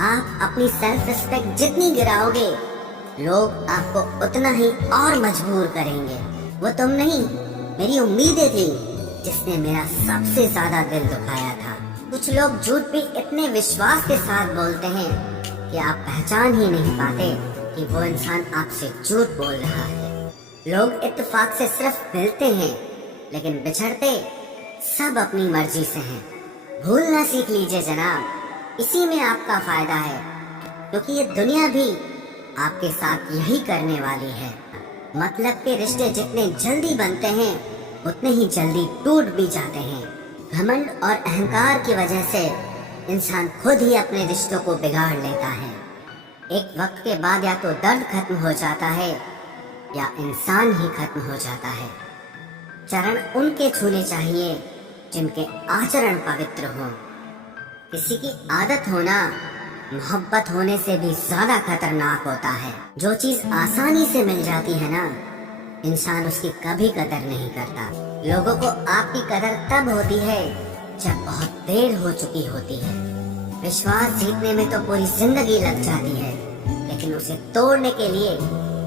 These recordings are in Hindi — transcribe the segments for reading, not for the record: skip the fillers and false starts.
आप अपनी सेल्फ रिस्पेक्ट जितनी गिराओगे, लोग आपको उतना ही और मजबूर करेंगे। वो तुम नहीं, मेरी उम्मीदें थी जिसने मेरा सबसे ज्यादा दिल दुखाया था। कुछ लोग झूठ भी इतने विश्वास के साथ बोलते हैं कि आप पहचान ही नहीं पाते कि वो इंसान आपसे झूठ बोल रहा है। लोग इत्तेफाक से सिर्फ मिलते हैं, लेकिन बिछड़ते सब अपनी मर्जी से हैं। भूलना सीख लीजिए जनाब, इसी में आपका फायदा है, क्योंकि ये दुनिया भी आपके साथ यही करने वाली है। मतलब के रिश्ते जितने जल्दी बनते हैं, उतने ही जल्दी टूट भी जाते हैं। घमंड और अहंकार की वजह से इंसान खुद ही अपने रिश्तों को बिगाड़ लेता है। एक वक्त के बाद या तो दर्द खत्म हो जाता है या इंसान ही खत्म हो जाता है। चरण उनके छूने चाहिए जिनके आचरण पवित्र हों। किसी की आदत होना मोहब्बत होने से भी ज्यादा खतरनाक होता है। जो चीज आसानी से मिल जाती है ना, इंसान उसकी कभी कदर नहीं करता। लोगों को आपकी कदर तब होती है जब बहुत देर हो चुकी होती है। विश्वास जीतने में तो पूरी जिंदगी लग जाती है, लेकिन उसे तोड़ने के लिए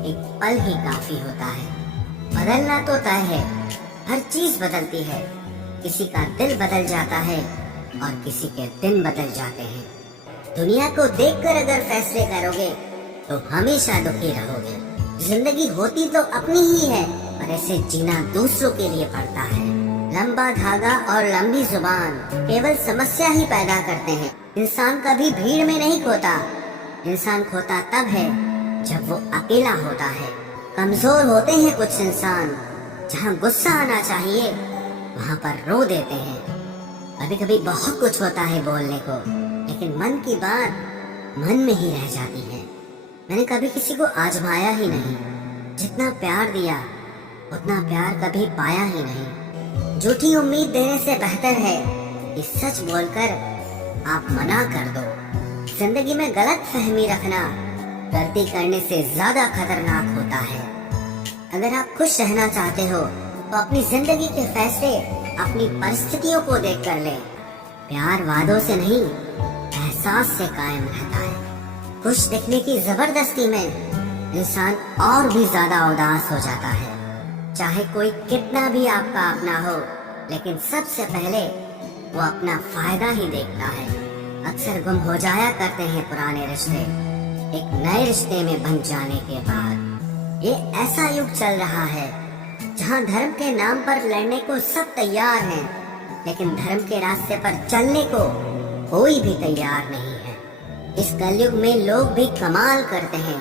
एक पल ही काफी होता है। बदलना तो तय है, हर चीज बदलती है। किसी का दिल बदल जाता है और किसी के दिन बदल जाते हैं। दुनिया को देखकर अगर फैसले करोगे तो हमेशा दुखी रहोगे। जिंदगी होती तो अपनी ही है, पर ऐसे जीना दूसरों के लिए पड़ता है। लंबा धागा और लंबी जुबान केवल समस्या ही पैदा करते हैं। इंसान कभी भीड़ में नहीं खोता, इंसान खोता तब है जब वो अकेला होता है। कमजोर होते हैं कुछ इंसान, जहाँ गुस्सा आना चाहिए वहाँ पर रो देते हैं। कभी कभी बहुत कुछ होता है बोलने को, लेकिन मन की बात मन में ही रह जाती है। मैंने कभी किसी को आजमाया ही नहीं। जितना प्यार दिया उतना प्यार कभी पाया ही नहीं। झूठी उम्मीद देने से बेहतर है कि सच बोलकर आप मना कर दो। जिंदगी में गलत फहमी रखना गलती करने से ज्यादा खतरनाक होता है। अगर आप खुश रहना चाहते हो तो अपनी जिंदगी के फैसले अपनी परिस्थितियों को देख कर ले। प्यार वादों से नहीं, एहसास से कायम रहता है। खुश दिखने की जबरदस्ती में इंसान और भी ज्यादा उदास हो जाता है। चाहे कोई कितना भी आपका अपना हो, लेकिन सबसे पहले वो अपना फायदा ही देखता है। अक्सर गुम हो जाया करते हैं पुराने रिश्ते एक नए रिश्ते में बन जाने के बाद। ये ऐसा युग चल रहा है जहाँ धर्म के नाम पर लड़ने को सब तैयार हैं, लेकिन धर्म के रास्ते पर चलने को कोई भी तैयार नहीं है। इस कलयुग में लोग भी कमाल करते हैं,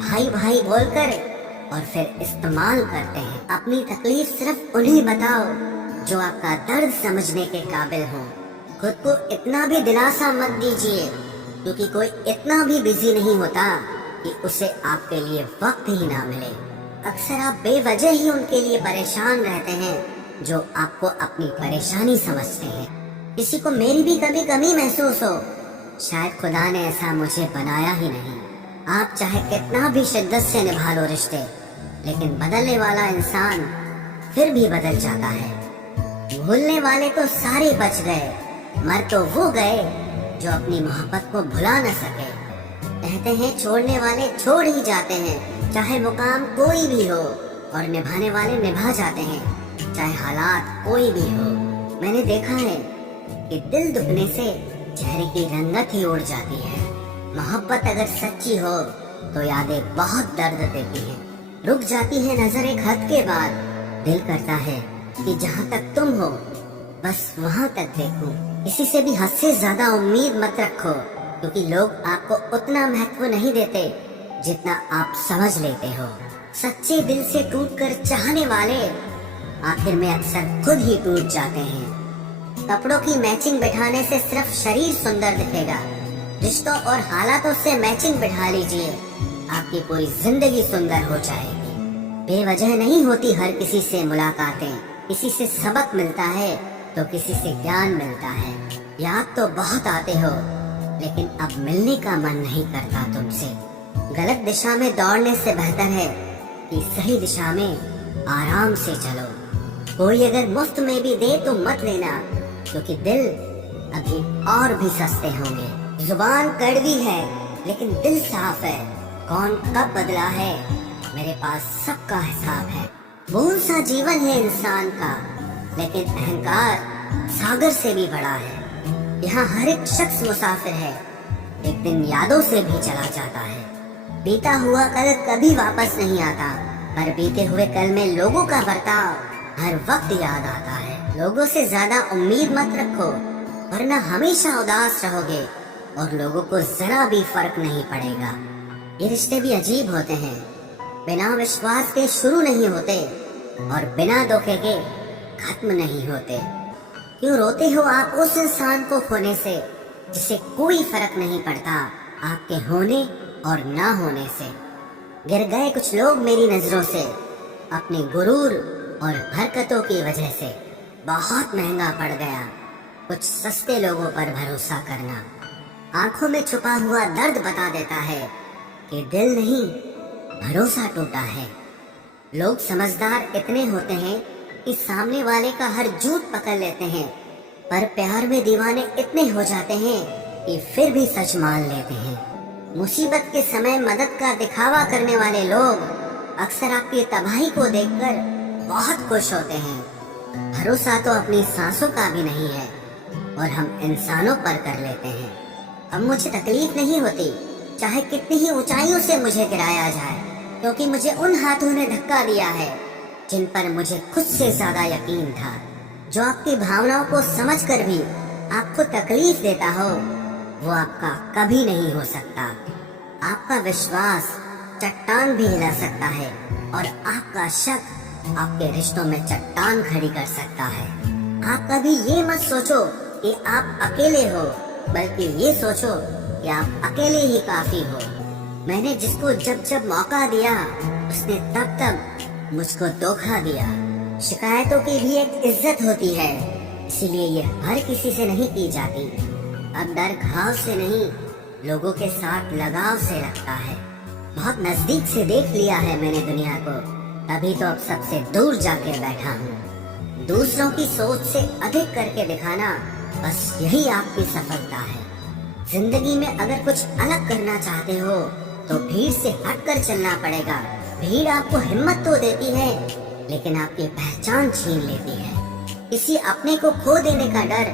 भाई भाई बोलकर और फिर इस्तेमाल करते हैं। अपनी तकलीफ सिर्फ उन्हें बताओ जो आपका दर्द समझने के काबिल हो। खुद को इतना भी दिलासा मत दीजिए, क्योंकि कोई इतना भी बिजी नहीं होता कि उसे आपके लिए वक्त ही ना मिले। अक्सर आप बेवजह ही उनके लिए परेशान रहते हैं जो आपको अपनी परेशानी समझते हैं। किसी को मेरी भी कभी कमी महसूस हो, शायद खुदा ने ऐसा मुझे बनाया ही नहीं। आप चाहे कितना भी शिद्दत से निभा लो रिश्ते, लेकिन बदलने वाला इंसान फिर भी बदल जाता है। भूलने वाले तो सारे बच गए, मर तो वो गए जो अपनी मोहब्बत को भुला न सके। कहते हैं छोड़ने वाले छोड़ ही जाते हैं, चाहे मुकाम कोई भी हो, और निभाने वाले निभा जाते हैं, चाहे हालात कोई भी हो। मैंने देखा है कि दिल दुखने से चेहरे की रंगत ही उड़ जाती है। मोहब्बत अगर सच्ची हो तो यादें बहुत दर्द देती हैं। रुक जाती है नजर एक हद के बाद। दिल करता है कि जहाँ तक तुम हो बस वहाँ तक देखूं। किसी से भी हद से ज्यादा उम्मीद मत रखो, क्योंकि लोग आपको उतना महत्व नहीं देते जितना आप समझ लेते हो। सच्चे दिल से टूटकर चाहने वाले आखिर में अक्सर खुद ही टूट जाते हैं। कपड़ों की मैचिंग बिठाने से सिर्फ शरीर सुंदर दिखेगा, रिश्तों और हालातों से मैचिंग बिठा लीजिए, आपकी पूरी जिंदगी सुंदर हो जाएगी। बेवजह नहीं होती हर किसी से मुलाकातें, किसी से सबक मिलता है तो किसी से ज्ञान मिलता है। याद तो बहुत आते हो, लेकिन अब मिलने का मन नहीं करता तुमसे। गलत दिशा में दौड़ने से बेहतर है कि सही दिशा में आराम से चलो। कोई अगर मुफ्त में भी दे तो मत लेना, क्योंकि दिल अभी और भी सस्ते होंगे। जुबान कड़वी है लेकिन दिल साफ है, कौन कब बदला है मेरे पास सबका हिसाब है। भूल सा जीवन है इंसान का, लेकिन अहंकार सागर से भी बड़ा है। यहाँ हर एक शख्स मुसाफिर है, एक दिन यादों से भी चला जाता है। बीता हुआ कल कभी वापस नहीं आता, पर बीते हुए कल में लोगों का बर्ताव हर वक्त याद आता है। लोगों से ज्यादा उम्मीद मत रखो, वरना हमेशा उदास रहोगे और लोगों को जरा भी फर्क नहीं पड़ेगा। ये रिश्ते भी अजीब होते हैं, बिना विश्वास के शुरू नहीं होते और बिना धोखे के खत्म नहीं होते। क्यों रोते हो आप उस इंसान को खोने से जिसे कोई फर्क नहीं पड़ता आपके होने और ना होने से। गिर गए कुछ लोग मेरी नजरों से अपने गुरूर और हरकतों की वजह से। बहुत महंगा पड़ गया कुछ सस्ते लोगों पर भरोसा करना। आंखों में छुपा हुआ दर्द बता देता है कि दिल नहीं भरोसा टूटा है। लोग समझदार इतने होते हैं कि सामने वाले का हर झूठ पकड़ लेते हैं, पर प्यार में दीवाने इतने हो जाते हैं कि फिर भी सच मान लेते हैं। मुसीबत के समय मदद का दिखावा करने वाले लोग अक्सर आपकी तबाही को देखकर बहुत खुश होते हैं। भरोसा तो अपनी सांसों का भी नहीं है और हम इंसानों पर कर लेते हैं। अब मुझे तकलीफ नहीं होती चाहे कितनी ही ऊंचाइयों से मुझे गिराया जाए, क्योंकि मुझे उन हाथों ने धक्का दिया है जिन पर मुझे खुद से ज्यादा यकीन था। जो आपकी भावनाओं को समझकर भी आपको तकलीफ देता हो वो आपका कभी नहीं हो सकता। आपका विश्वास चट्टान भी हिला सकता है और आपका शक आपके रिश्तों में चट्टान खड़ी कर सकता है। आप कभी ये मत सोचो कि आप अकेले हो, बल्कि ये सोचो कि आप अकेले ही काफी हो। मैंने जिसको जब जब मौका दिया उसने तब तब मुझको धोखा दिया। शिकायतों की भी एक इज्जत होती है, इसीलिए ये हर किसी से नहीं की जाती। अब डर घाव से नहीं, लोगों के साथ लगाव से लगता है। बहुत नजदीक से देख लिया है मैंने दुनिया को, तभी तो अब सबसे दूर जाके बैठा हूँ। दूसरों की सोच से अधिक करके दिखाना, बस यही आपकी सफलता है। जिंदगी में अगर कुछ अलग करना चाहते हो तो भीड़ से हटकर चलना पड़ेगा। भीड़ आपको हिम्मत तो देती है, लेकिन आपकी पहचान छीन लेती है। किसी अपने को खो देने का डर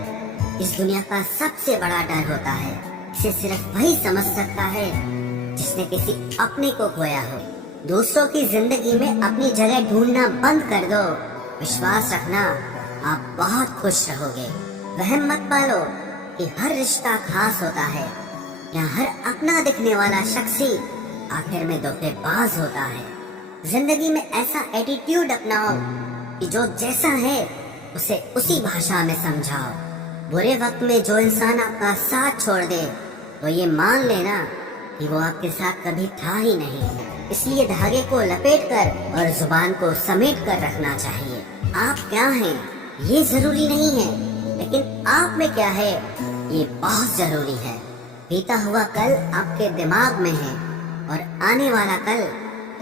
इस दुनिया का सबसे बड़ा डर होता है। इसे सिर्फ वही समझ सकता है जिसने किसी अपने को खोया हो। दूसरों की जिंदगी में अपनी जगह ढूंढना बंद कर दो। विश्वास रखना, आप बहुत खुश रहोगे। वहम मत पालो कि हर रिश्ता खास होता है, या हर अपना दिखने वाला शख्स ही आखिर में धोखेबाज होता है। जिंदगी में ऐसा एटीट्यूड अपनाओ कि जो जैसा है उसे उसी भाषा में समझाओ। बुरे वक्त में जो इंसान आपका साथ छोड़ दे तो ये मान लेना कि वो आपके साथ कभी था ही नहीं। इसलिए धागे को लपेट कर और जुबान को समेट कर रखना चाहिए। आप क्या हैं ये जरूरी नहीं है, लेकिन आप में क्या है ये बहुत जरूरी है। बीता हुआ कल आपके दिमाग में है और आने वाला कल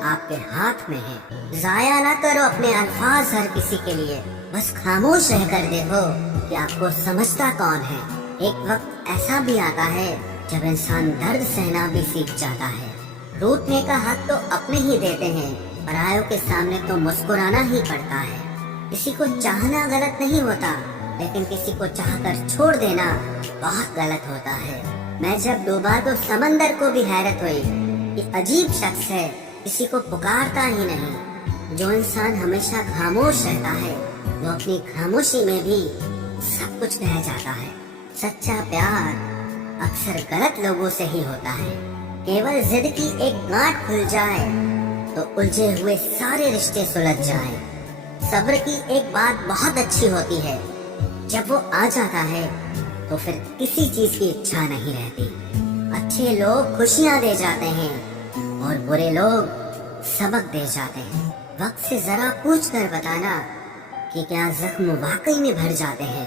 आपके हाथ में है। जाया ना करो अपने अल्फाज हर किसी के लिए, बस खामोश रहकर देखो कि आपको समझता कौन है। एक वक्त ऐसा भी आता है जब इंसान दर्द सहना भी सीख जाता है। रूठने का हक तो अपने ही देते हैं, परायों के सामने तो मुस्कुराना ही पड़ता है। किसी को चाहना गलत नहीं होता, लेकिन किसी को चाहकर छोड़ देना बहुत गलत होता है। मैं जब डूबा तो समंदर को भी हैरत हुई कि अजीब शख्स है, किसी को पुकारता ही नहीं। जो इंसान हमेशा खामोश रहता है वो अपनी खामोशी में भी सब कुछ कह जाता है। सच्चा प्यार अक्सर गलत लोगों से ही होता है। केवल जिद की एक गांठ खुल जाए तो उलझे हुए सारे रिश्ते सुलझ जाएं। सब्र की एक बात बहुत अच्छी होती है, जब वो आ जाता है तो फिर किसी चीज की इच्छा नहीं रहती। अच्छे लोग खुशियां दे जाते हैं और बुरे लोग सबक दे जाते हैं। वक्त से जरा पूछ कर बताना कि क्या जख्म वाकई में भर जाते हैं।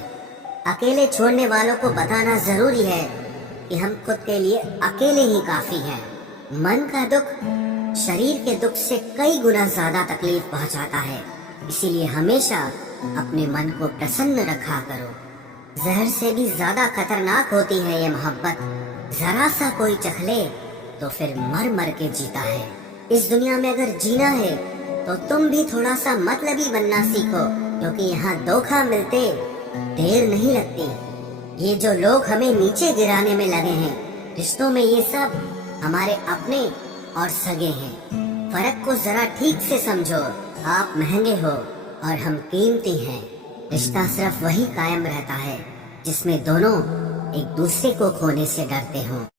अकेले छोड़ने वालों को बताना जरूरी है कि हम खुद के लिए अकेले ही काफी हैं। मन का दुख शरीर के दुख से कई गुना ज्यादा तकलीफ पहुंचाता है, इसीलिए हमेशा अपने मन को प्रसन्न रखा करो। जहर से भी ज्यादा खतरनाक होती है ये मोहब्बत, जरा सा कोई चख ले तो फिर मर मर के जीता है। इस दुनिया में अगर जीना है तो तुम भी थोड़ा सा मतलबी बनना सीखो, क्योंकि यहाँ धोखा मिलते देर नहीं लगती। ये जो लोग हमें नीचे गिराने में लगे हैं, रिश्तों में ये सब हमारे अपने और सगे हैं। फर्क को जरा ठीक से समझो। आप महंगे हो और हम कीमती हैं। रिश्ता सिर्फ वही कायम रहता है जिसमें दोनों एक दूसरे को खोने से डरते हों।